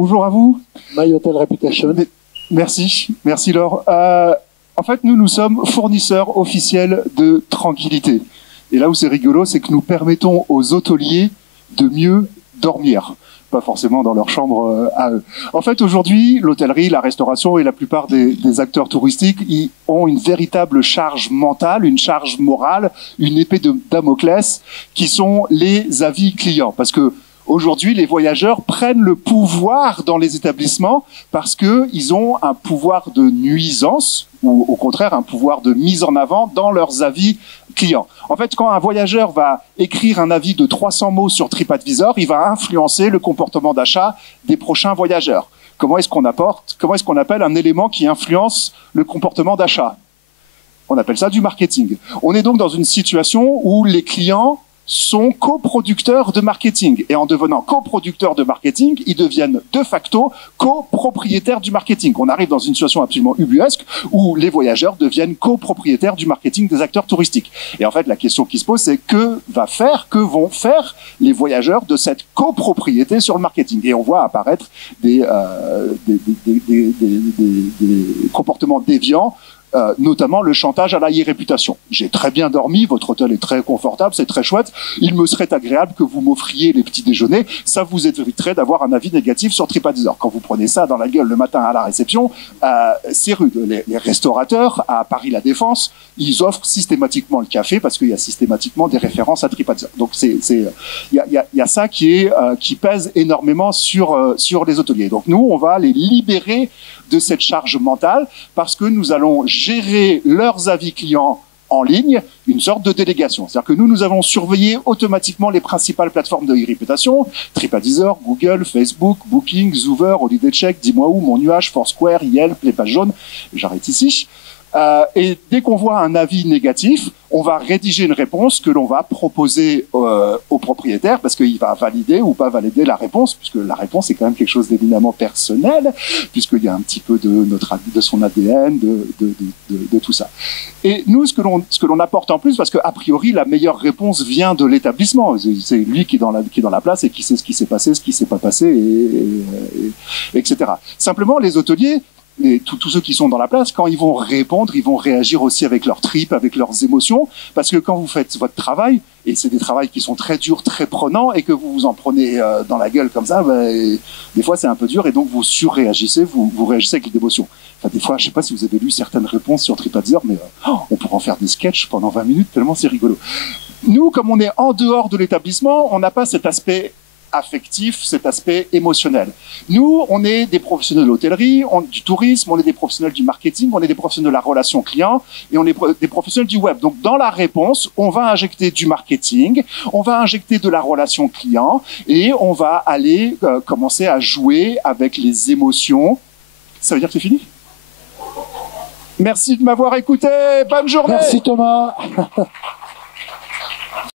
Bonjour à vous. My Hotel Reputation. Merci Laure. En fait, nous sommes fournisseurs officiels de tranquillité. Et là où c'est rigolo, c'est que nous permettons aux hôteliers de mieux dormir. Pas forcément dans leur chambre à eux. En fait, aujourd'hui, l'hôtellerie, la restauration et la plupart des acteurs touristiques ils ont une véritable charge mentale, une charge morale, une épée de Damoclès, qui sont les avis clients. Parce que aujourd'hui, les voyageurs prennent le pouvoir dans les établissements parce qu'ils ont un pouvoir de nuisance ou au contraire un pouvoir de mise en avant dans leurs avis clients. En fait, quand un voyageur va écrire un avis de 300 mots sur TripAdvisor, il va influencer le comportement d'achat des prochains voyageurs. Comment est-ce qu'on appelle un élément qui influence le comportement d'achat? On appelle ça du marketing. On est donc dans une situation où les clients sont coproducteurs de marketing. Et en devenant coproducteurs de marketing, ils deviennent de facto copropriétaires du marketing. On arrive dans une situation absolument ubuesque où les voyageurs deviennent copropriétaires du marketing des acteurs touristiques. Et en fait, la question qui se pose, c'est que vont faire les voyageurs de cette copropriété sur le marketing? Et on voit apparaître des comportements déviants, notamment le chantage à la réputation. J'ai très bien dormi, votre hôtel est très confortable, c'est très chouette, il me serait agréable que vous m'offriez les petits déjeuners, ça vous éviterait d'avoir un avis négatif sur TripAdvisor. Quand vous prenez ça dans la gueule le matin à la réception, c'est rude. Les restaurateurs à Paris La Défense, ils offrent systématiquement le café parce qu'il y a systématiquement des références à TripAdvisor. Donc il y a ça qui pèse énormément sur les hôteliers. Donc nous, on va les libérer de cette charge mentale parce que nous allons gérer leurs avis clients en ligne, une sorte de délégation. C'est-à-dire que nous allons surveiller automatiquement les principales plateformes de e-réputation, TripAdvisor, Google, Facebook, Booking, Zoover, Holiday Check, Dis-moi où, Mon Nuage, Foursquare, Yelp, Les Pages Jaunes, j'arrête ici. Et dès qu'on voit un avis négatif, on va rédiger une réponse que l'on va proposer au propriétaire parce qu'il va valider ou pas valider la réponse, puisque la réponse est quand même quelque chose d'éminemment personnel, puisqu'il y a un petit peu de son ADN, de tout ça. Et nous, ce que l'on apporte en plus, parce qu'a priori, la meilleure réponse vient de l'établissement. C'est lui qui est dans la place et qui sait ce qui s'est passé, ce qui s'est pas passé, etc. Simplement, les hôteliers, tous ceux qui sont dans la place, quand ils vont répondre, ils vont réagir aussi avec leurs tripes, avec leurs émotions, parce que quand vous faites votre travail, et c'est des travails qui sont très durs, très prenants, et que vous vous en prenez dans la gueule comme ça, des fois c'est un peu dur, et donc vous surréagissez, vous réagissez avec des émotions. Enfin, des fois, je sais pas si vous avez lu certaines réponses sur TripAdvisor, mais on pourrait en faire des sketchs pendant 20 minutes, tellement c'est rigolo. Nous, comme on est en dehors de l'établissement, on n'a pas cet aspect affectif, cet aspect émotionnel. Nous, on est des professionnels de l'hôtellerie, du tourisme, on est des professionnels du marketing, on est des professionnels de la relation client et on est des professionnels du web. Donc, dans la réponse, on va injecter du marketing, on va injecter de la relation client et on va aller commencer à jouer avec les émotions. Ça veut dire que c'est fini? Merci de m'avoir écouté. Bonne journée. Merci Thomas.